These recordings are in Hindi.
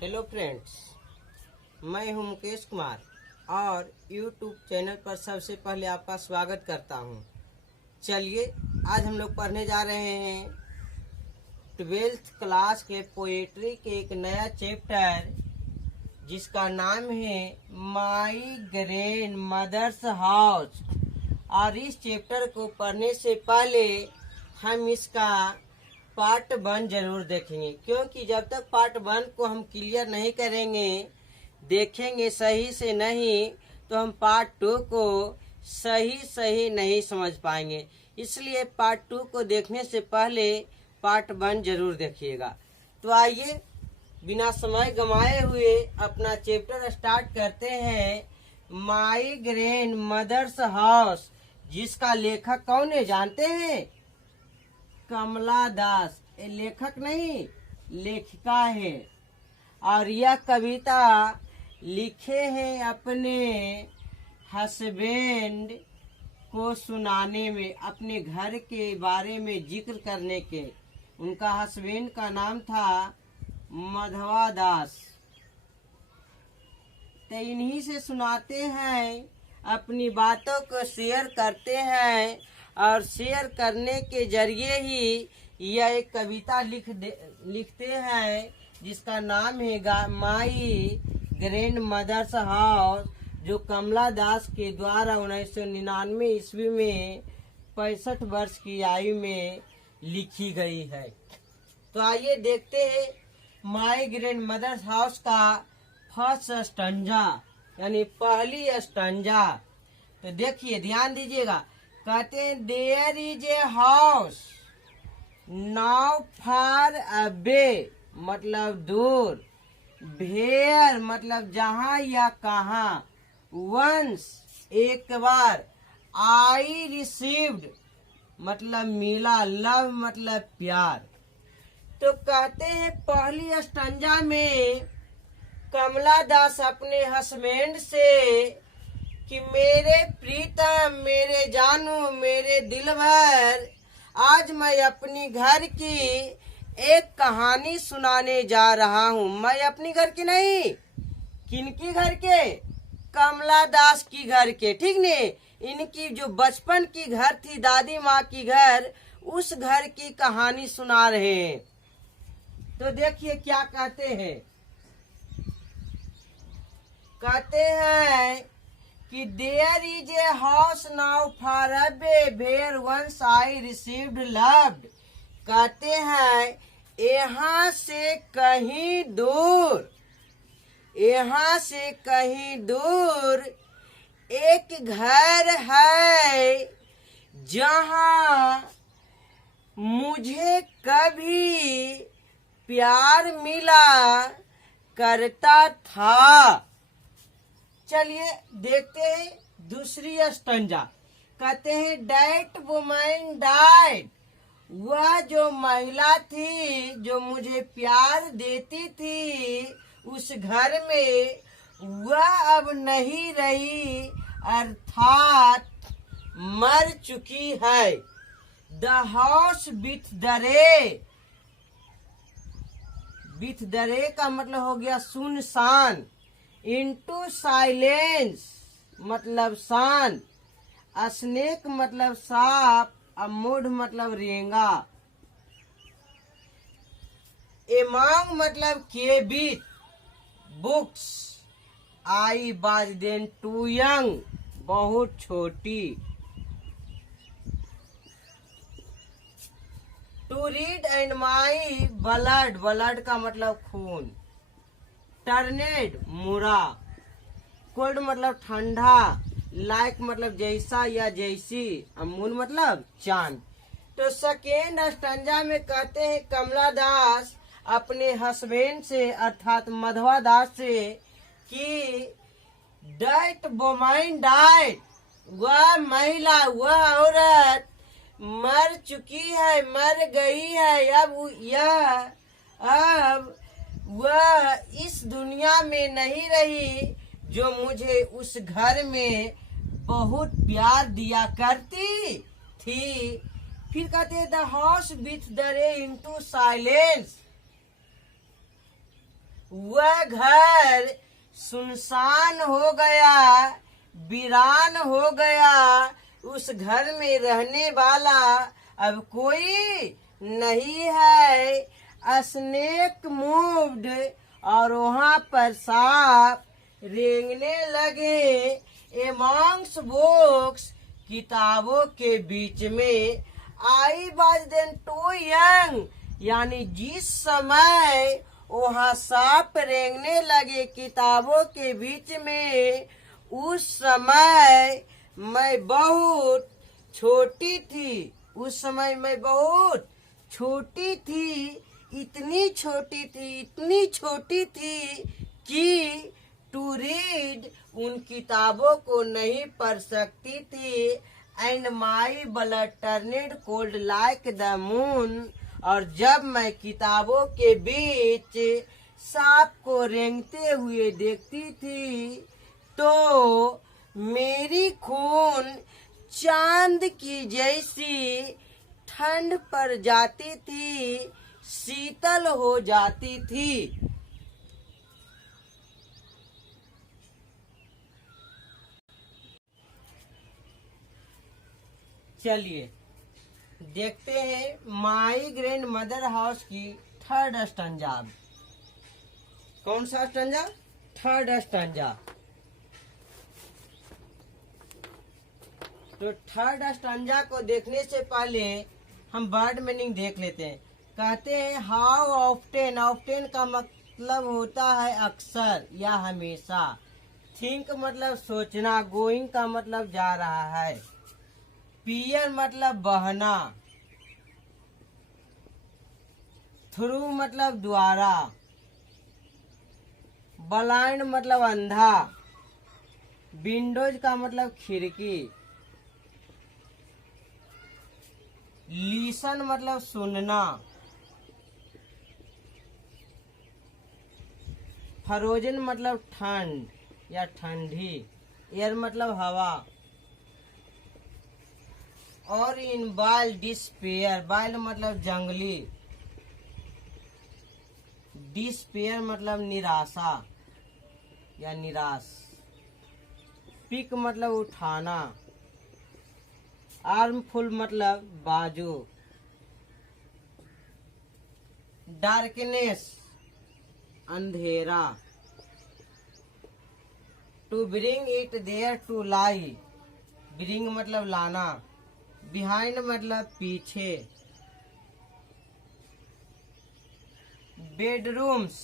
हेलो फ्रेंड्स, मैं हूं मुकेश कुमार और यूट्यूब चैनल पर सबसे पहले आपका स्वागत करता हूं। चलिए आज हम लोग पढ़ने जा रहे हैं 12th क्लास के पोएट्री के एक नया चैप्टर जिसका नाम है माई ग्रैंड मदर्स हाउस। और इस चैप्टर को पढ़ने से पहले हम इसका पार्ट 1 जरूर देखेंगे, क्योंकि जब तक पार्ट 1 को हम क्लियर नहीं करेंगे, देखेंगे सही से नहीं, तो हम पार्ट 2 को सही नहीं समझ पाएंगे। इसलिए पार्ट 2 को देखने से पहले पार्ट 1 जरूर देखिएगा। तो आइए बिना समय गंवाए हुए अपना चैप्टर स्टार्ट करते हैं। माई ग्रैंड मदर्स हाउस, जिसका लेखक कौन है जानते हैं? कमला दास। लेखक नहीं, लेखिका है। और यह कविता लिखे हैं अपने हस्बैंड को सुनाने में, अपने घर के बारे में जिक्र करने के। उनका हस्बैंड का नाम था माधवा दास। तो इन्हीं से सुनाते हैं, अपनी बातों को शेयर करते हैं और शेयर करने के जरिए ही यह एक कविता लिखते हैं जिसका नाम है माई ग्रैंड मदर्स हाउस, जो कमला दास के द्वारा 1999 ईस्वी में 65 वर्ष की आयु में लिखी गई है। तो आइए देखते हैं माई ग्रैंड मदर्स हाउस का फर्स्ट स्टंजा, यानी पहली स्टंजा। तो देखिए, ध्यान दीजिएगा। कहते हैं there is a house now far away, मतलब दूर। भेयर मतलब जहां या कहा। वंस एक बार। आई रिसीव्ड मतलब मिला। लव मतलब प्यार। तो कहते हैं पहली स्टंजा में कमला दास अपने हस्बैंड से कि मेरे प्रीतम, मेरे जानू, मेरे दिलभर, आज मैं अपनी घर की एक कहानी सुनाने जा रहा हूँ। मैं अपनी घर की नहीं, किनकी घर के? कमला दास की घर के, ठीक ने? इनकी जो बचपन की घर थी, दादी माँ की घर, उस घर की कहानी सुना रहे हैं। तो देखिए क्या कहते हैं। कहते हैं कि there is a house now far away where once I received loved. कहते हैं यहाँ से कहीं दूर, यहाँ से कहीं दूर एक घर है जहाँ मुझे कभी प्यार मिला करता था। चलिए देखते हैं दूसरी स्टंजा। कहते हैं डैट वुमन डाइड, वह जो महिला थी जो मुझे प्यार देती थी उस घर में, वह अब नहीं रही, अर्थात मर चुकी है। द हाउस विथ द रे, विथ द रे का मतलब हो गया सुनसान। इंटू साइलेंस मतलब शांत। स्नेक मतलब सांप। अमूढ़ मतलब रेंगा। एमांग मतलब के बीच। बुक्स आई बाज देन टू यंग, बहुत छोटी। To read and my blood, blood का मतलब खून। टर्नेड मुरा। कोल्ड मतलब ठंडा। लाइक मतलब जैसा या जैसी। मून मतलब चांद। तो सेकेंड स्टंजा में कहते हैं कमला दास अपने हस्बैंड से अर्थात माधवा दास से कि दैट वुमन डाइड, वह महिला, वह औरत मर चुकी है, मर गई है। अब वह इस दुनिया में नहीं रही जो मुझे उस घर में बहुत प्यार दिया करती थी। फिर कहते हैं द हाउस विथ द रे इनटू साइलेंस, वह घर सुनसान हो गया, वीरान हो गया। उस घर में रहने वाला अब कोई नहीं है। स्नेक मूव्ड, और वहाँ पर सांप रेंगने लगे। एमॉन्ग्स बुक्स, किताबों के बीच में। I was then too young, यानी जिस समय वहाँ सांप रेंगने लगे किताबों के बीच में, उस समय मैं बहुत छोटी थी। उस समय मैं बहुत छोटी थी, इतनी छोटी थी, इतनी छोटी थी कि टू रीड, उन किताबों को नहीं पढ़ सकती थी। And my blood turned cold like the moon, और जब मैं किताबों के बीच सांप को रेंगते हुए देखती थी तो मेरी खून चांद की जैसी ठंड पड़ जाती थी, शीतल हो जाती थी। चलिए देखते हैं माई ग्रैंड मदर हाउस की थर्ड स्टंजा। कौन सा स्टंजा? Third stanza. तो थर्ड स्टंजा को देखने से पहले हम वर्ड मीनिंग देख लेते हैं। कहते हैं हाउ ऑफ्टेन, ऑफ्टेन का मतलब होता है अक्सर या हमेशा। थिंक मतलब सोचना, गोइंग का मतलब जा रहा है, पियर मतलब बहना, थ्रू मतलब द्वारा, ब्लाइंड मतलब अंधा, विंडोज का मतलब खिड़की, लीसन मतलब सुनना, फ्रोजन मतलब ठंड या ठंडी, एयर मतलब हवा, और इन वाइल्ड डिस्पेयर, वाइल्ड मतलब जंगली, डिस्पेयर मतलब निराशा या निराश, पिक मतलब उठाना, आर्मफुल मतलब बाजू, डार्कनेस अंधेरा, to bring it there to lie, bring मतलब लाना, बिहाइंड मतलब पीछे, बेडरूम्स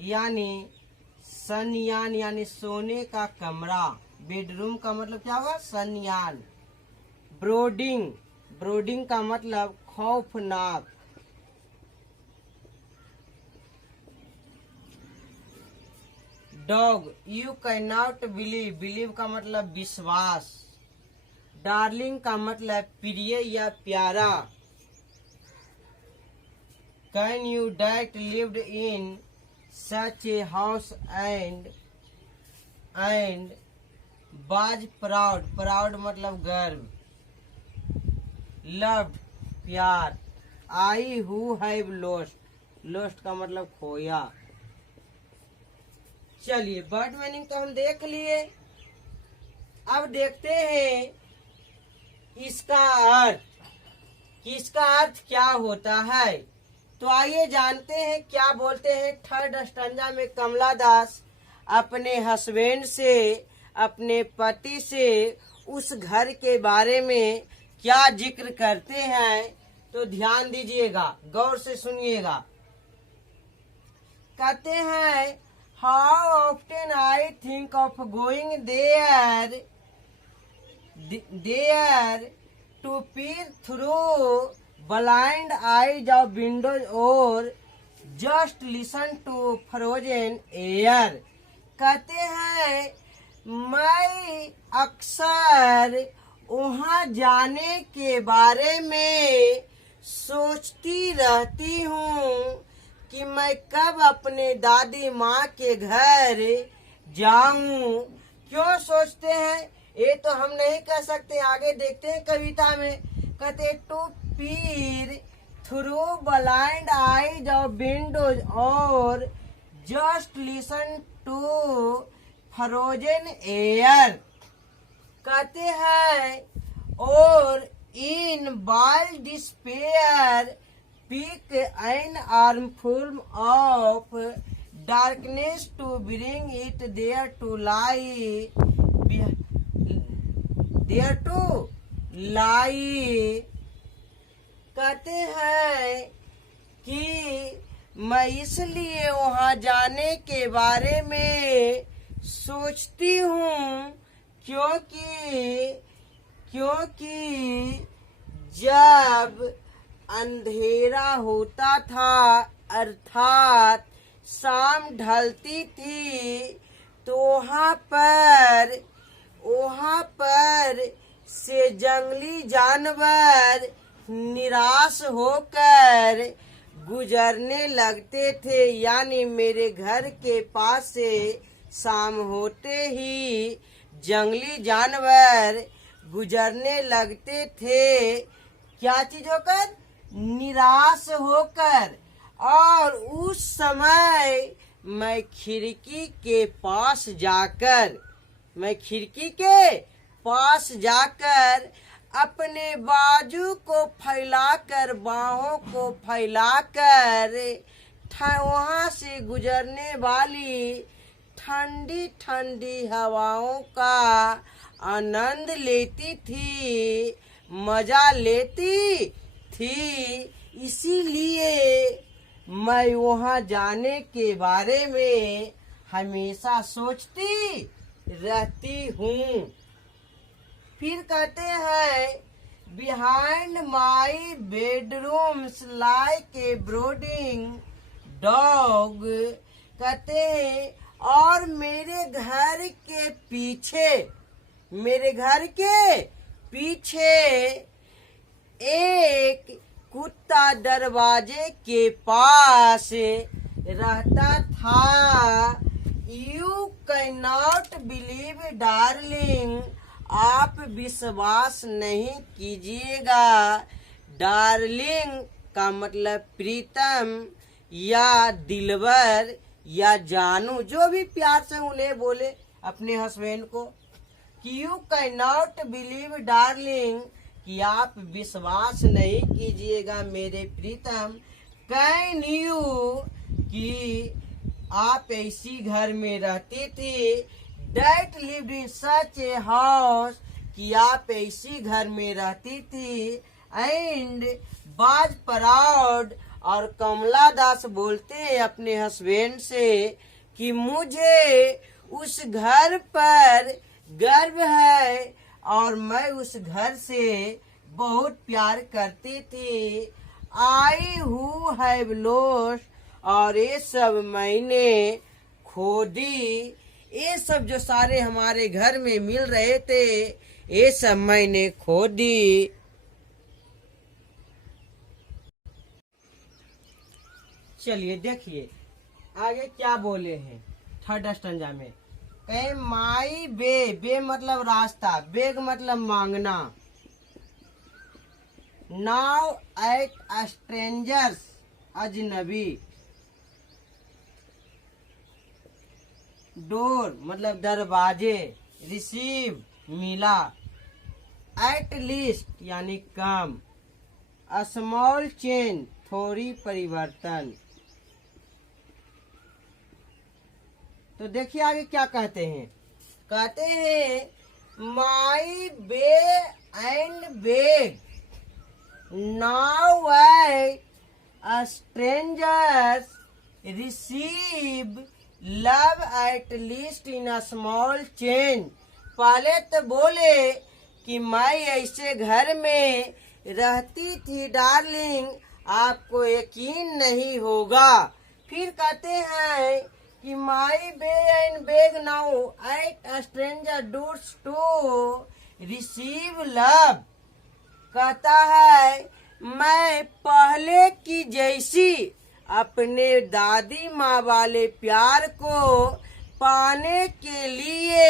यानी सनयान यानी सोने का कमरा, बेडरूम का मतलब क्या होगा? सनयान। ब्रोडिंग, ब्रोडिंग का मतलब खौफनाक। Dog, you can not believe, believe का मतलब विश्वास। डार्लिंग का मतलब प्रिय या प्यारा। Can you that lived in such a house and was proud, proud मतलब गर्व। लव्ड प्यार। I who have lost, lost का मतलब खोया। चलिए वर्ड मीनिंग तो हम देख लिए, अब देखते हैं इसका अर्थ कि इसका अर्थ क्या होता है। तो आइए जानते हैं क्या बोलते हैं। थर्ड स्टंजा में कमला दास अपने हस्बैंड से, अपने पति से उस घर के बारे में क्या जिक्र करते हैं, तो ध्यान दीजिएगा, गौर से सुनिएगा। कहते हैं how often I think of going there to peer through blind eyes of windows और just listen to frozen air. कहते हैं मैं अक्सर वहाँ जाने के बारे में सोचती रहती हूँ कि मैं कब अपने दादी माँ के घर जाऊं। क्यों सोचते हैं ये तो हम नहीं कह सकते, आगे देखते हैं कविता में। कहते to peer through blind eyes of windows और just listen to frozen air. कहते हैं और in wild despair pick an armful of darkness to bring it there to lie, there to lie। कहते हैं कि मैं इसलिए वहां जाने के बारे में सोचती हूँ क्योंकि जब अंधेरा होता था अर्थात शाम ढलती थी तो वहाँ पर से जंगली जानवर निराश होकर गुजरने लगते थे। यानी मेरे घर के पास से शाम होते ही जंगली जानवर गुजरने लगते थे। क्या चीज होकर? निराश होकर। और उस समय मैं खिड़की के पास जाकर अपने बाजू को फैलाकर बाहों को फैलाकर वहां से गुजरने वाली ठंडी ठंडी हवाओं का आनंद लेती थी, मजा लेती थी। इसीलिए मैं वहां जाने के बारे में हमेशा सोचती रहती हूँ। फिर कहते हैं behind my bedrooms like a brooding dog. कहते हैं और मेरे घर के पीछे एक कुत्ता दरवाजे के पास रहता था। You can not believe darling, आप विश्वास नहीं कीजिएगा। डार्लिंग का मतलब प्रीतम या दिलवर या जानू, जो भी प्यार से उन्हें बोले अपने हस्बैंड को कि you can not believe darling, कि आप विश्वास नहीं कीजिएगा मेरे प्रीतम। कैन यू, कि आप ऐसी घर में रहती थी। That lived in such a house, कि आप ऐसी घर में रहती थी। एंड बाज प्राउड, और कमला दास बोलते हैं अपने हस्बैंड से कि मुझे उस घर पर गर्व है और मैं उस घर से बहुत प्यार करती थी। आई हु हैव लॉस्ट, और ये सब मैंने खो दी। ये सब जो सारे हमारे घर में मिल रहे थे ये सब मैंने खो दी। चलिए देखिए आगे क्या बोले हैं थर्ड स्टैंजा में। कहे माई बे मतलब रास्ता, बेग मतलब मांगना। नाउ एट स्ट्रेंजर्स, अजनबी। डोर मतलब दरवाजे, रिसीव मिला। एट लीस्ट यानी कम। अ स्मॉल चेंज थोड़ी परिवर्तन। तो देखिए आगे क्या कहते हैं। कहते हैं my bay and beg now at strangers receive love at least in a small change. पहले तो बोले कि मैं ऐसे घर में रहती थी डार्लिंग, आपको यकीन नहीं होगा। फिर कहते हैं कि my bay and beg now at stranger doors to receive love. कहता है मैं पहले की जैसी अपने दादी माँ वाले प्यार को पाने के लिए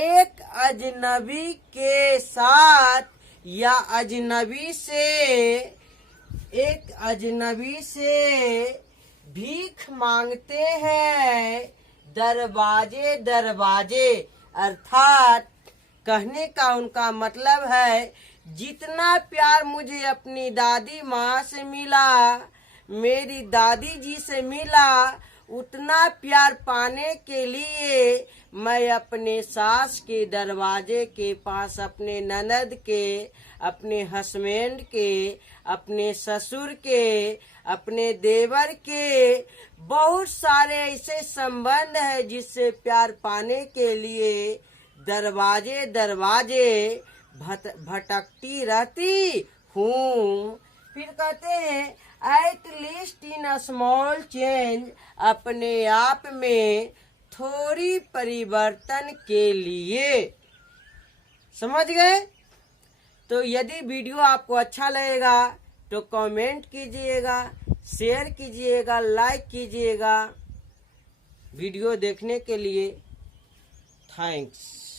एक अजनबी के साथ या अजनबी से भीख मांगते हैं दरवाजे दरवाजे। अर्थात कहने का उनका मतलब है, जितना प्यार मुझे अपनी दादी माँ से मिला, मेरी दादी जी से मिला, उतना प्यार पाने के लिए मैं अपने सास के दरवाजे के पास, अपने ननद के, अपने हस्बैंड के, अपने ससुर के, अपने देवर के, बहुत सारे ऐसे संबंध है जिससे प्यार पाने के लिए दरवाजे दरवाजे भटकती रहती हूँ। फिर कहते हैं, eight least in a small change, अपने आप में थोड़ी परिवर्तन के लिए। समझ गए? तो यदि वीडियो आपको अच्छा लगेगा तो कमेंट कीजिएगा, शेयर कीजिएगा, लाइक कीजिएगा। वीडियो देखने के लिए थैंक्स।